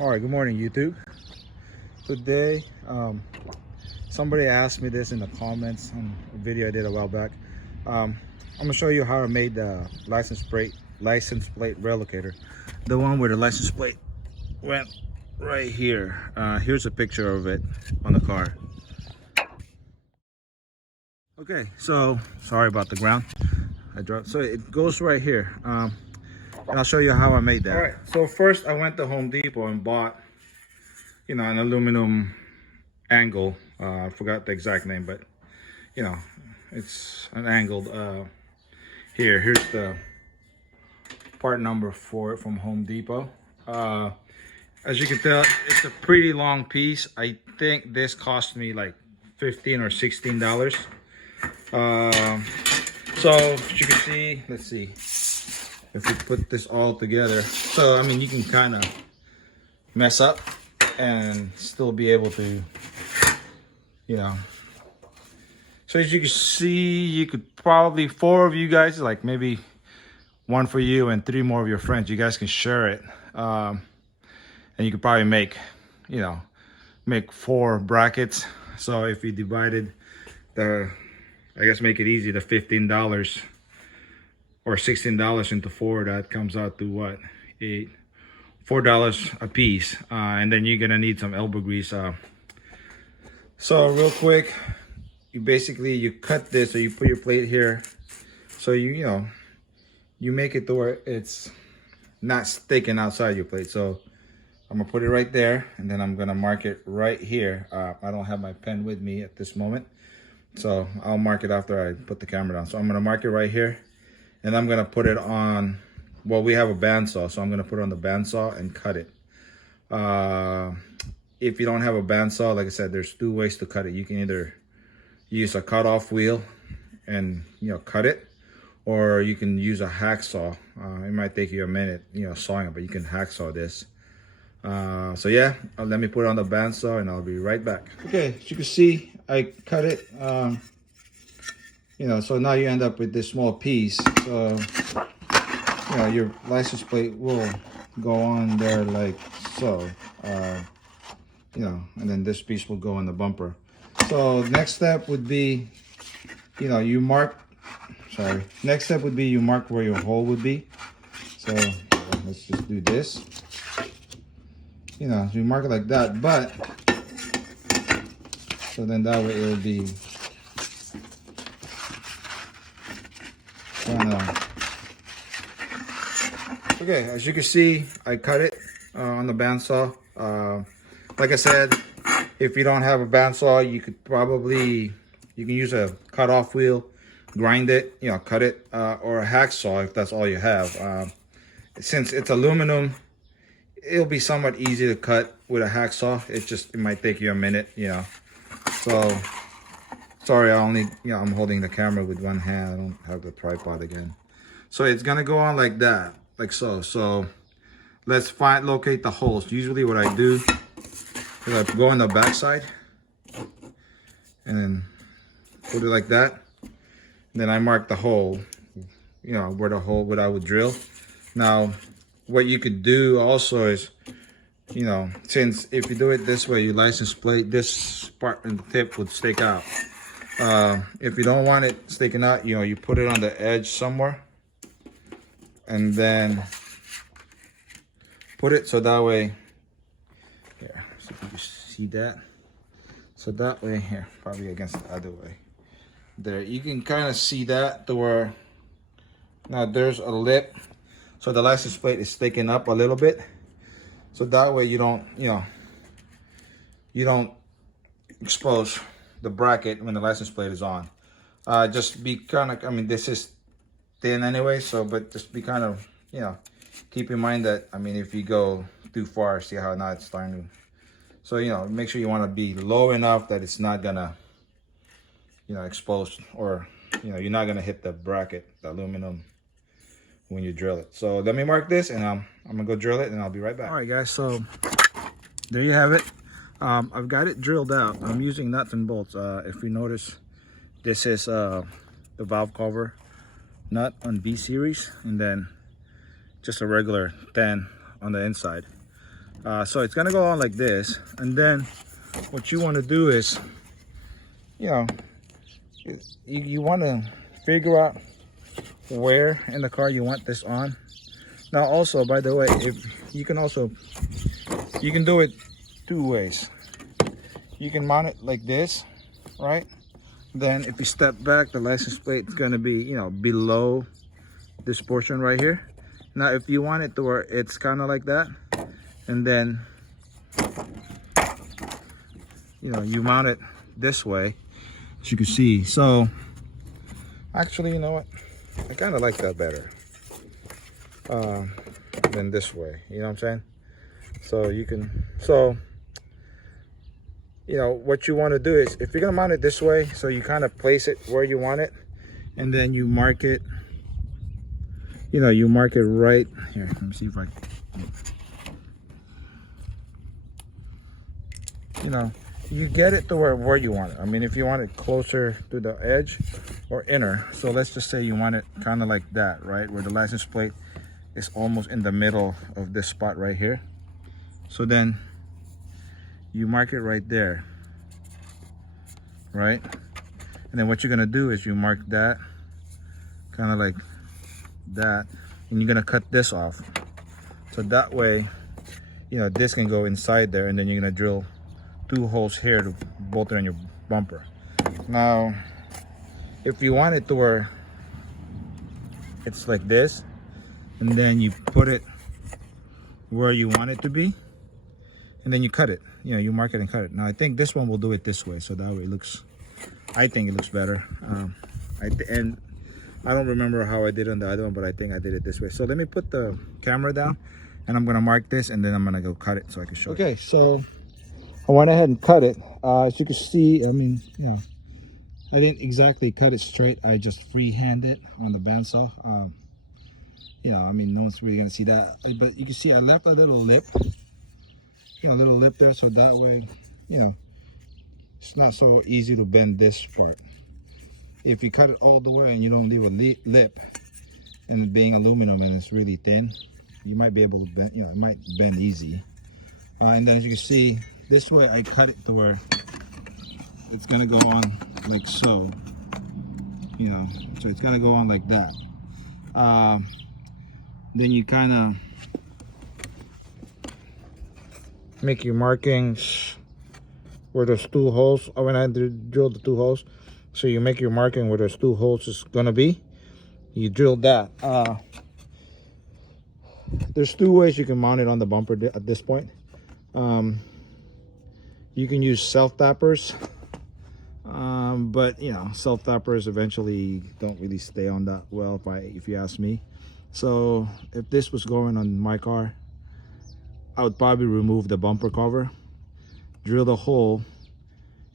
All right, good morning, YouTube. Today, somebody asked me this in the comments on a video I did a while back. I'm gonna show you how I made the license plate relocator, the one where the license plate went right here. Here's a picture of it on the car. Okay, so sorry about the ground. I dropped. So it goes right here, and I'll show you how I made that. All right. So first, I went to Home Depot and bought, an aluminum angle. I forgot the exact name, but it's an angled. Here's the part number for it from Home Depot. As you can tell, it's a pretty long piece. I think this cost me like $15 or $16. So as you can see, let's see if we put this all together. So I mean, you can kind of mess up and still be able to, so as you can see, you could probably, 4 of you guys, like maybe 1 for you and 3 more of your friends, you guys can share it. And you could probably make 4 brackets. So if you divided I guess make it easy, the $15 or $16 into 4, that comes out to what, $4 a piece. And then you're gonna need some elbow grease. So real quick, you cut this, or you put your plate here, so you make it to where it's not sticking outside your plate. So I'm gonna put it right there, and then I'm gonna mark it right here. I don't have my pen with me at this moment, so I'll mark it after I put the camera down. So I'm gonna mark it right here, and I'm gonna put it on, well, we have a bandsaw, so I'm gonna put it on the bandsaw and cut it. If you don't have a bandsaw, like I said, there's 2 ways to cut it. You can either use a cutoff wheel and cut it, or you can use a hacksaw. It might take you a minute sawing it, but you can hacksaw this. So yeah, let me put it on the bandsaw and I'll be right back. Okay, as you can see, I cut it. So now you end up with this small piece. So your license plate will go on there like so. And then this piece will go in the bumper. So next step would be, next step would be you mark where your hole would be. So let's just do this. You mark it like that, but so then that way it'll be okay. As you can see, I cut it on the bandsaw. Like I said, if you don't have a bandsaw, you can use a cutoff wheel, grind it, cut it, or a hacksaw if that's all you have. Since it's aluminum, it'll be somewhat easy to cut with a hacksaw. It might take you a minute, So sorry, I'm holding the camera with one hand. I don't have the tripod again. So it's gonna go on like that, like so. So let's locate the holes. Usually what I do is I go on the back side and then put it like that. And then I mark the hole, where I would drill. Now, what you could do also is, since if you do it this way, your license plate, this part and the tip would stick out. If you don't want it sticking out, you put it on the edge somewhere, and then put it so that way, here, so if you see that, so that way, here, probably against the other way, there, you can kind of see that to where, now there's a lip, so the license plate is sticking up a little bit, so that way you don't expose the bracket when the license plate is on. Just be kind of, this is thin anyway, so, but just be kind of, keep in mind that, if you go too far, see how now it's starting to, so, make sure you want to be low enough that it's not gonna, expose, or, you're not gonna hit the bracket, the aluminum, when you drill it. So let me mark this, and I'm gonna go drill it, and I'll be right back. All right, guys, so there you have it. I've got it drilled out. I'm using nuts and bolts. If you notice, this is the valve cover nut on B series, and then just a regular 10 on the inside. So it's gonna go on like this, and then what you want to do is, you know, you want to figure out where in the car you want this on. Now also, by the way, if you can do it two ways. You can mount it like this, right? Then if you step back, the license plate is going to be, you know, below this portion right here. Now if you want it to where it's kind of like that, and then, you know, you mount it this way, as you can see. So actually, you know what, I kind of like that better than this way, you know what I'm saying? So you can, you know, what you want to do is, if you're gonna mount it this way, so you kind of place it where you want it, and then you mark it, you know, you mark it right here. Let me see if I, you know, you get it to where you want it. I mean, if you want it closer to the edge or inner, so let's just say you want it kind of like that, right, where the license plate is almost in the middle of this spot right here. So then you mark it right there, right? And then what you're gonna do is you mark that kind of like that, and you're gonna cut this off, so that way, you know, this can go inside there, and then you're gonna drill 2 holes here to bolt it on your bumper. Now if you want it to where it's like this, and then you put it where you want it to be, and then you cut it, you know, you mark it and cut it. Now I think this one will do it this way, so that way it looks, I think it looks better. And I don't remember how I did on the other one, but I think I did it this way. So let me put the camera down, and I'm gonna mark this, and then I'm gonna go cut it so I can show you. Okay, so I went ahead and cut it. As you can see, I mean, you know, I didn't exactly cut it straight. I just freehand it on the bandsaw. You know, I mean, no one's really gonna see that, but you can see I left a little lip, you know, a little lip there, so that way, you know, it's not so easy to bend this part. If you cut it all the way and you don't leave a lip, and it being aluminum and it's really thin, you might be able to bend, you know, it might bend easy. And then as you can see, this way I cut it to where it's gonna go on like so, you know, so it's gonna go on like that. Then you kind of make your markings where there's 2 holes. When I drilled the 2 holes, so you make your marking where there's 2 holes is gonna be. You drill that. There's 2 ways you can mount it on the bumper at this point. You can use self tappers, but you know, self tappers eventually don't really stay on that well, if you ask me. So if this was going on my car, I would probably remove the bumper cover, drill the hole,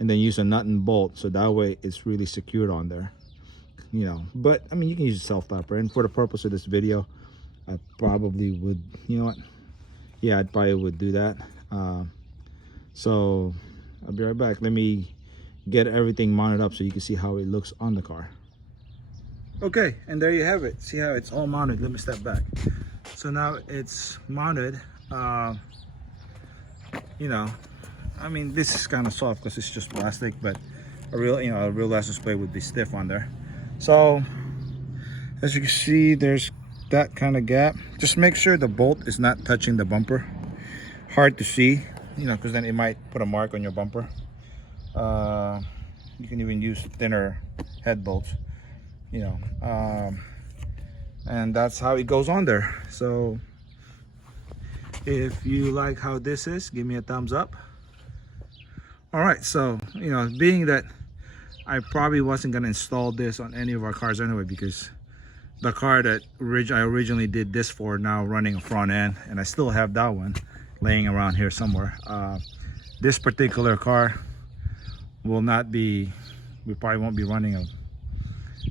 and then use a nut and bolt, so that way it's really secured on there, you know. But I mean, you can use a self tapper, and for the purpose of this video, I probably would, you know what, yeah, I probably would do that. So I'll be right back. Let me get everything mounted up so you can see how it looks on the car. Okay, and there you have it. See how it's all mounted. Let me step back. So now it's mounted. You know, I mean, this is kind of soft because it's just plastic, but a real, you know, a real license plate would be stiff on there. So as you can see, there's that kind of gap. Just make sure the bolt is not touching the bumper. Hard to see, you know, because then it might put a mark on your bumper. You can even use thinner head bolts, you know, and that's how it goes on there. So if you like how this is, give me a thumbs up. All right, so, you know, being that I probably wasn't going to install this on any of our cars anyway, because the car that I originally did this for now running a front end, and I still have that one laying around here somewhere. This particular car will not be, we probably won't be running a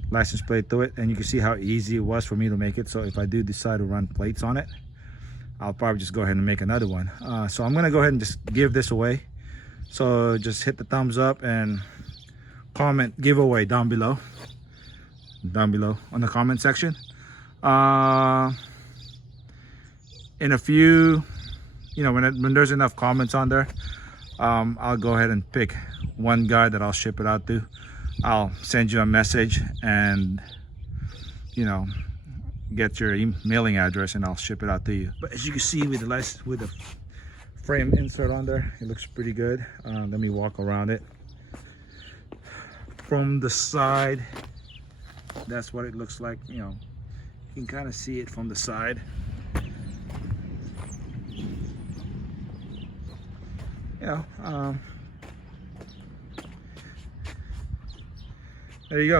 license plate to it, and you can see how easy it was for me to make it. So if I do decide to run plates on it, I'll probably just go ahead and make another one. So I'm gonna go ahead and just give this away. So just hit the thumbs up and comment giveaway down below on the comment section. In a few you know, when there's enough comments on there, I'll go ahead and pick one guy that I'll ship it out to. I'll send you a message and, you know, get your mailing address and I'll ship it out to you. But as you can see with the frame insert on there, it looks pretty good. Let me walk around it. From the side, that's what it looks like. You know, you can kind of see it from the side. You know, there you go.